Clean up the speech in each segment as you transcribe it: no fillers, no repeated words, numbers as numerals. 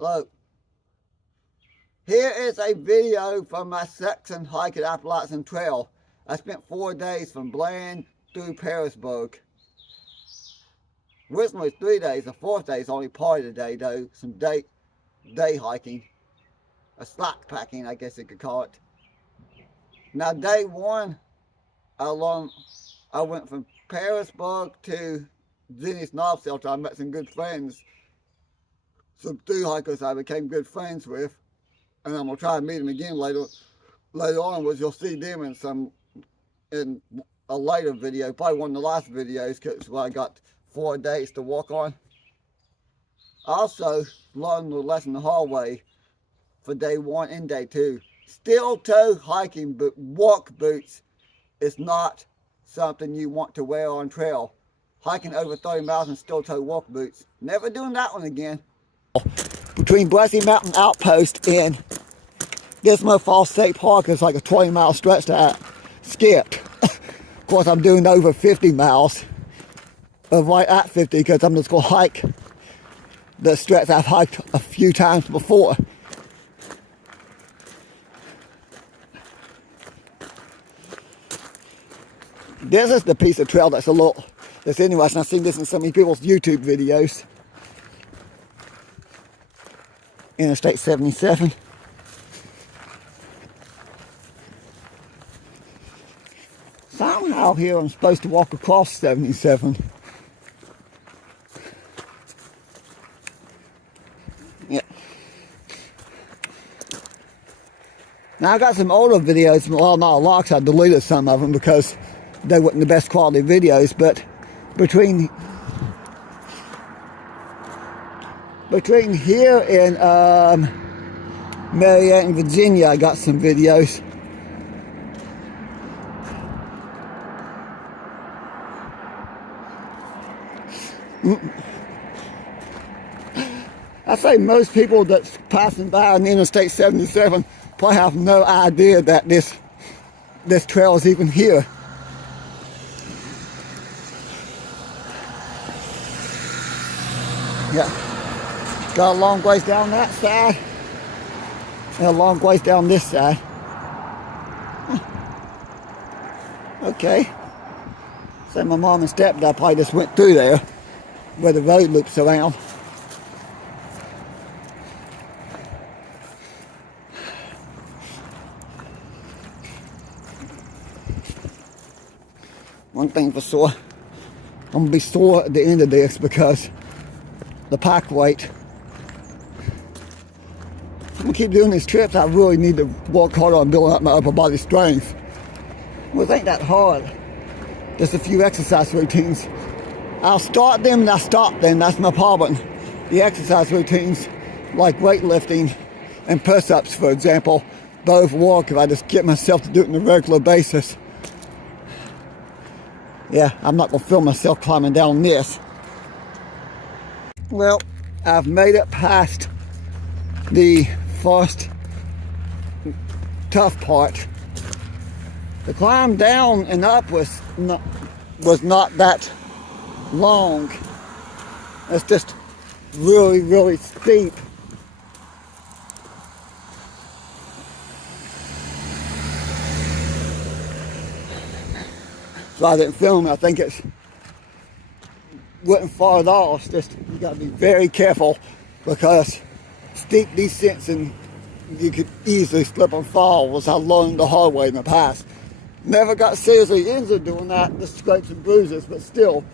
Look, here is a video from my second hike at Appalachian Trail. I spent 4 days from Bland through Pearisburg. Originally it was 3 days. The 4th day is only part of the day though. Some day hiking. A slack packing, I guess you could call it. Now day 1, I went from Pearisburg to Zinni's Knob Shelter. I met some good friends. Some through hikers I became good friends with. And I'm gonna try to meet them again later on, which you'll see them in a later video, probably one of the last videos, because I got 4 days to walk on. I also learned the lesson the hard way for day 1 and day 2. Steel toe hiking, but walk boots is not something you want to wear on trail. Hiking over 30 miles in steel toe walk boots. Never doing that one again. Between Blessing Mountain Outpost and Gizmo Falls State Park is like a 20-mile stretch that I skipped. Of course, I'm doing over 50 miles, or right at 50, because I'm just going to hike the stretch I've hiked a few times before. This is the piece of trail that's interesting. I've seen this in so many people's YouTube videos. Interstate 77. Somehow here I'm supposed to walk across 77. Yeah. Now I got some older videos, well not a lot, because I deleted some of them because they weren't the best quality videos, but between here and Marietta, Virginia, I got some videos. I say most people that's passing by on Interstate 77 probably have no idea that this trail is even here. Yeah, got a long ways down that side and a long ways down this side. Okay, so my mom and stepdad probably just went through there where the road loops around. One thing for sure, I'm gonna be sore at the end of this because the pack weight. I'm gonna keep doing these trips. I really need to work harder on building up my upper body strength. Well, it ain't that hard. Just a few exercise routines. I'll start them and I stop them. That's my problem. The exercise routines, like weightlifting and push-ups, for example, both work if I just get myself to do it on a regular basis. Yeah, I'm not gonna film myself climbing down this. Well, I've made it past the first tough part. The climb down and up was not that long. It's just really, really steep. So I didn't film it. I think it wasn't far at all. It's just, you gotta be very careful because steep descents and you could easily slip and fall, was I learned the hard way in the past. Never got seriously injured doing that, just scrapes and bruises, but still.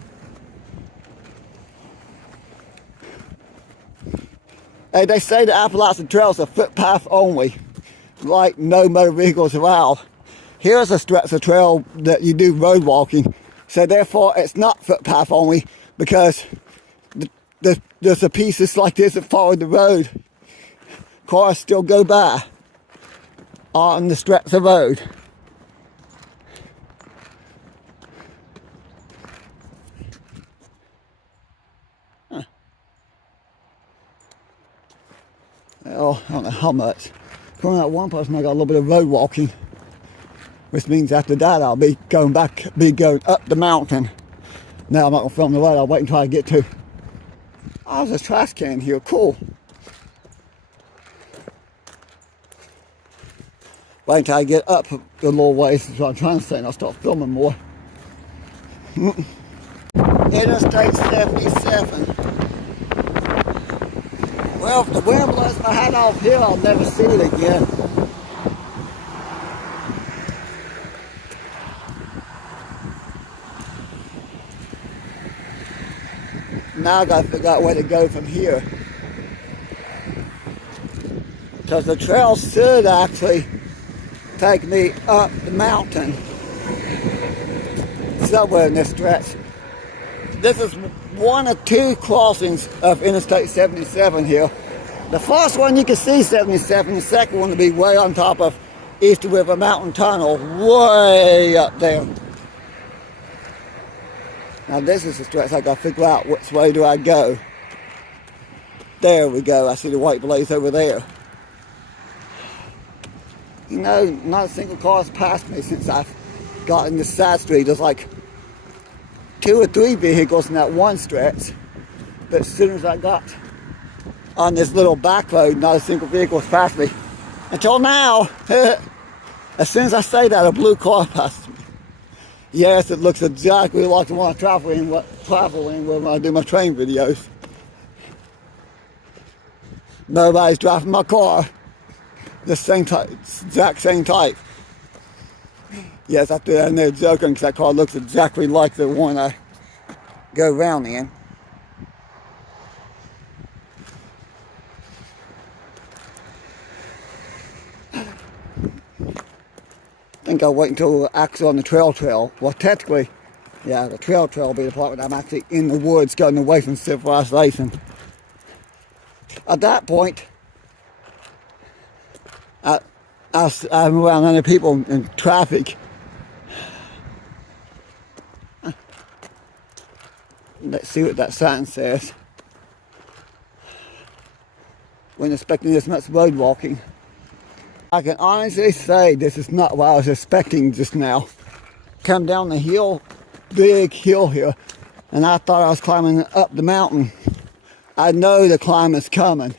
Hey, they say the Appalachian Trail is a footpath only, like no motor vehicles allowed. Here's a stretch of trail that you do road walking, so therefore it's not footpath only because there's a pieces like this that follow the road. Cars still go by on the stretch of road. Well, I don't know how much. From that one person I got a little bit of road walking, which means after that I'll be going up the mountain. Now I'm not gonna film the road, I'll wait until I get to. Oh, there's a trash can here, cool. Wait until I get up a little ways, is what I'm trying to say, and I'll start filming more. Interstate 77. Well, if the wind blows my hat off here, I'll never see it again. Now I gotta figure out where to go from here. Because the trail should actually take me up the mountain somewhere in this stretch. This is one of two crossings of Interstate 77 here. The first one you can see 77, the second one will be way on top of East River Mountain Tunnel, way up there. Now this is the stretch I gotta figure out which way do I go. There we go, I see the white blaze over there. You know, not a single car has passed me since I've gotten this side street. There's like 2 or 3 vehicles in that one stretch. But as soon as I got on this little back road, not a single vehicle has passed me. Until now, as soon as I say that, a blue car passed me. Yes, it looks exactly like the one I travel in when I do my train videos. Nobody's driving my car. The same type, exact same type. Yes, I threw that in there joking because that car looks exactly like the one I go around in. I think I'll wait until we're actually on the trail. Well, technically, yeah, the trail will be the part where I'm actually in the woods, going away from civilization. At that point, I'm around other people in traffic. Let's see what that sign says. Wasn't expecting this much road walking. I can honestly say this is not what I was expecting just now. Come down the hill, big hill here, and I thought I was climbing up the mountain. I know the climb is coming.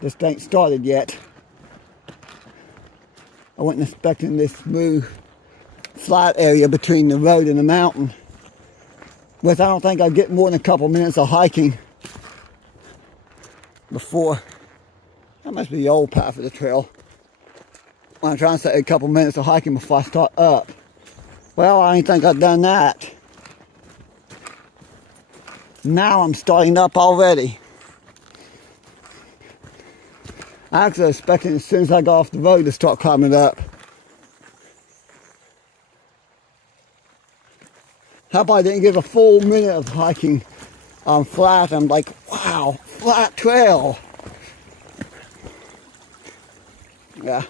This ain't started yet. I wasn't expecting this smooth, flat area between the road and the mountain. Which I don't think I'd get more than a couple minutes of hiking before. That must be the old path of the trail. I'm trying to say a couple minutes of hiking before I start up. Well, I ain't think I'd done that. Now I'm starting up already. I actually was expecting as soon as I got off the road to start climbing up. How about I didn't give a full minute of hiking on flat? I'm like, wow, flat trail. Yeah.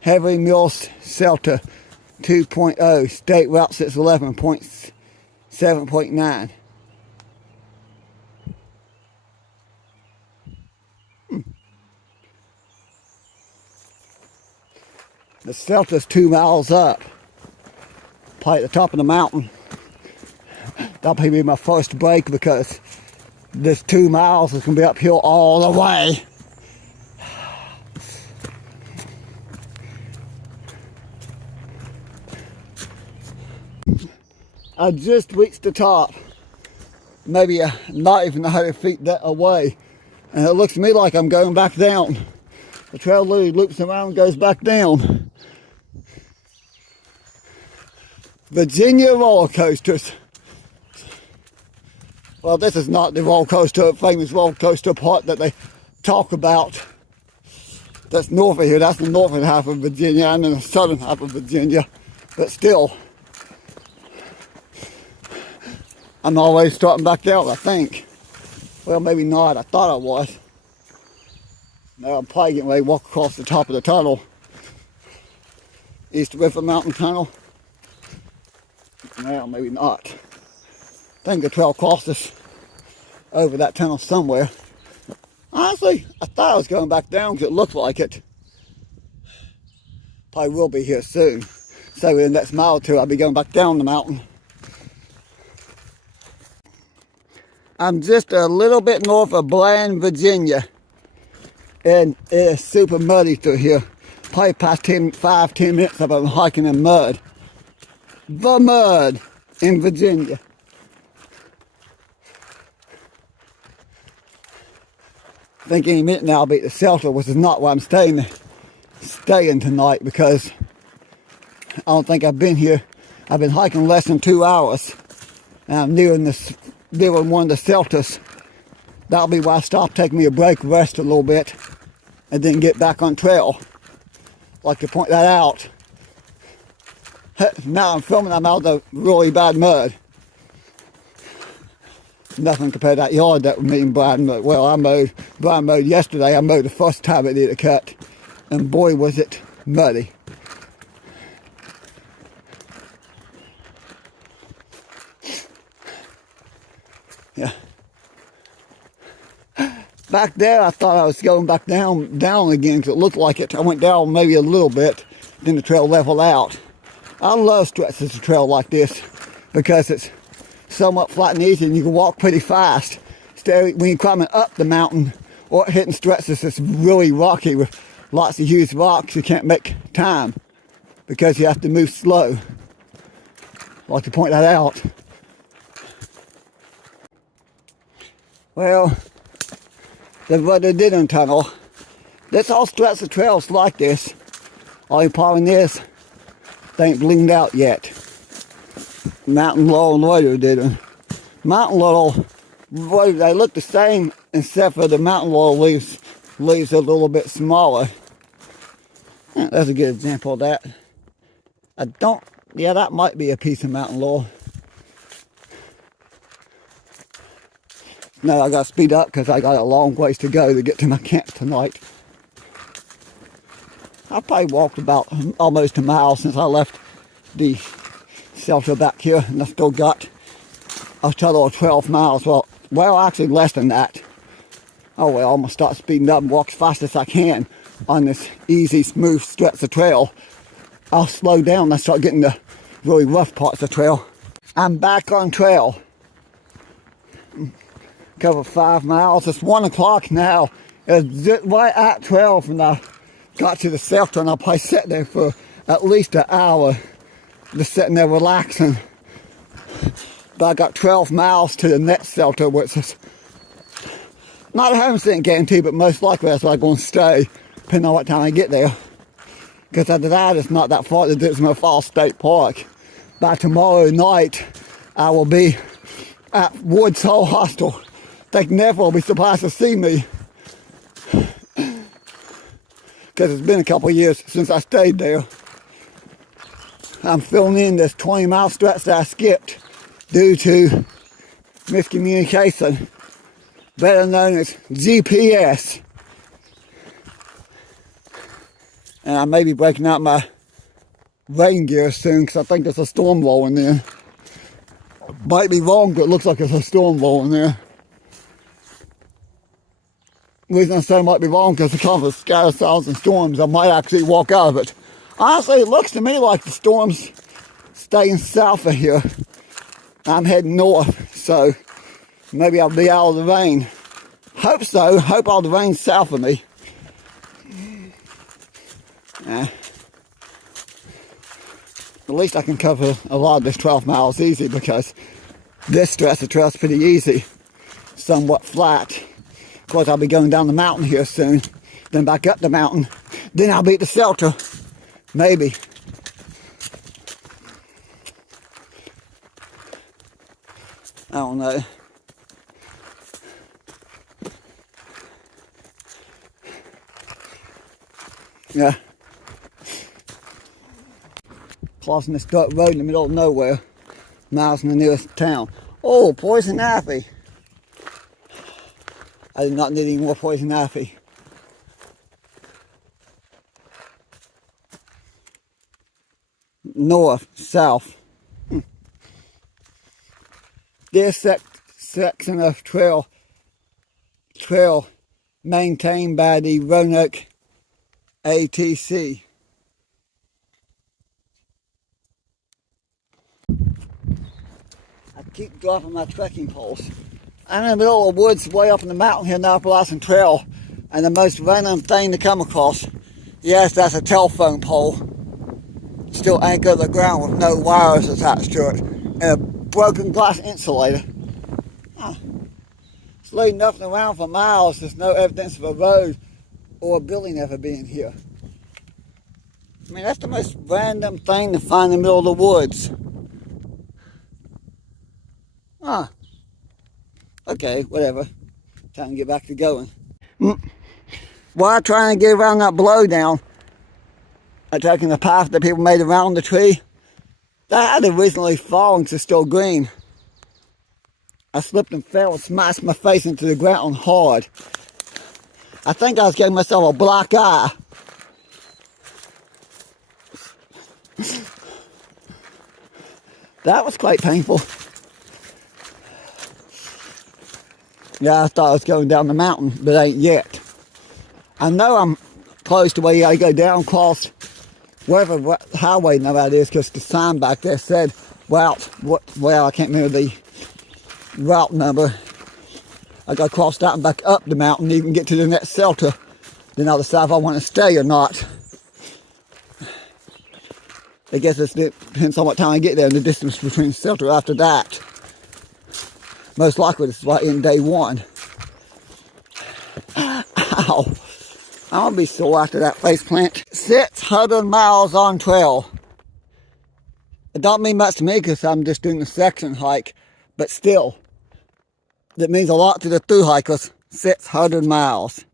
Heavy Mill Shelter 2.0, State Route 611.7.9. The shelter's 2 miles up, probably at the top of the mountain. That'll probably be my first break because this 2 miles is going to be uphill all the way. I just reached the top, maybe not even 100 feet that away, and it looks to me like I'm going back down. The trail literally loops around and goes back down. Virginia roller coasters. Well, this is not the roller coaster, famous roller coaster part that they talk about. That's north of here. That's the northern half of Virginia and then the southern half of Virginia. But still, I'm always starting back down, I think. Well, maybe not. I thought I was. Now I'm probably getting ready to walk across the top of the tunnel. East River Mountain Tunnel. Well, maybe not. I think the trail crosses over that tunnel somewhere. Honestly, I thought I was going back down because it looked like it. Probably will be here soon. So in the next mile or two, I'll be going back down the mountain. I'm just a little bit north of Bland, Virginia. and it is super muddy through here. Probably past 5-10 minutes I've been hiking in mud. The mud in Virginia. I think any minute now I'll be at the shelter, which is not where I'm staying tonight, because I don't think I've been here. I've been hiking less than 2 hours, and I'm nearing one of the shelters. That'll be why I stop, take me a break, rest a little bit, and then get back on trail. Like to point that out. Now I'm filming, I'm out of the really bad mud. Nothing compared to that yard that me and Brian mowed. Well, Brian mowed yesterday. I mowed the first time it did a cut. And boy, was it muddy. Yeah. Back there, I thought I was going back down again, because it looked like it. I went down maybe a little bit, then the trail leveled out. I love stretches of trail like this, because it's somewhat flat and easy, and you can walk pretty fast. When you're climbing up the mountain or hitting stretches that's really rocky with lots of huge rocks, you can't make time because you have to move slow. I like to point that out. Well, the Rhododendron Tunnel, this whole stretch of trails like this. All the problem is, they ain't bloomed out yet. Mountain laurel and rhododendron. Mountain laurel, they look the same, except for the mountain laurel leaves a little bit smaller. That's a good example of that. Yeah, that might be a piece of mountain laurel. No, I got to speed up because I got a long ways to go to get to my camp tonight. I probably walked about almost a mile since I left the shelter back here, and I still got a total of 12 miles. Well, actually less than that. Oh well, I'm gonna start speeding up and walk as fast as I can on this easy, smooth stretch of trail. I'll slow down and I start getting the really rough parts of the trail. I'm back on trail. Covered 5 miles. It's 1 o'clock now. It's right at 12 when I got to the shelter, and I'll probably sit there for at least an hour, just sitting there relaxing. But I got 12 miles to the next shelter, which is not a 100% guarantee, but most likely that's where I'm going to stay, depending on what time I get there. Because after that, it's not that far to Dismal Falls State Park. By tomorrow night, I will be at Woods Hole Hostel. They never will be surprised to see me, because it's been a couple of years since I stayed there. I'm filling in this 20-mile stretch that I skipped due to miscommunication, better known as GPS. And I may be breaking out my rain gear soon, because I think there's a storm rolling there. Might be wrong, but it looks like there's a storm rolling there. The reason I say I might be wrong, because because of scatter clouds and storms, I might actually walk out of it. Honestly, it looks to me like the storm's staying south of here. I'm heading north, so maybe I'll be out of the rain. Hope so. Hope all the rain's south of me. At least I can cover a lot of this 12 miles easy, because this stretch of trail's pretty easy. Somewhat flat. Of course, I'll be going down the mountain here soon, then back up the mountain, then I'll be at the shelter, maybe. I don't know. Yeah. Crossing this dirt road in the middle of nowhere, miles from the nearest town. Oh, poison ivy. I did not need any more poison ivy. North, south. This section of trail maintained by the Roanoke ATC. I keep dropping my trekking poles. I'm in the middle of the woods way up in the mountain here in the Appalachian Trail, And the most random thing to come across, yes, that's a telephone pole. Still anchored to the ground with no wires attached to it. And a broken glass insulator. Huh. It's laid nothing around for miles. There's no evidence of a road or a building ever being here. I mean, that's the most random thing to find in the middle of the woods. Huh. Okay, whatever. Time to get back to going. While trying to get around that blowdown, attacking the path that people made around the tree, that had originally fallen to still green. I slipped and fell and smashed my face into the ground hard. I think I was giving myself a black eye. That was quite painful. Yeah, I thought I was going down the mountain, but ain't yet. I know I'm close to where you gotta go down, cross whatever highway now that is, because the sign back there said route, well, I can't remember the route number. I gotta cross that and back up the mountain, even get to the next shelter. Then I'll decide if I want to stay or not. I guess it depends on what time I get there and the distance between the shelter after that. Most likely this is right in day one. Ow. I'm gonna be sore after that face plant. 600 miles on trail. It don't mean much to me because I'm just doing the section hike, but still, that means a lot to the thru hikers. 600 miles.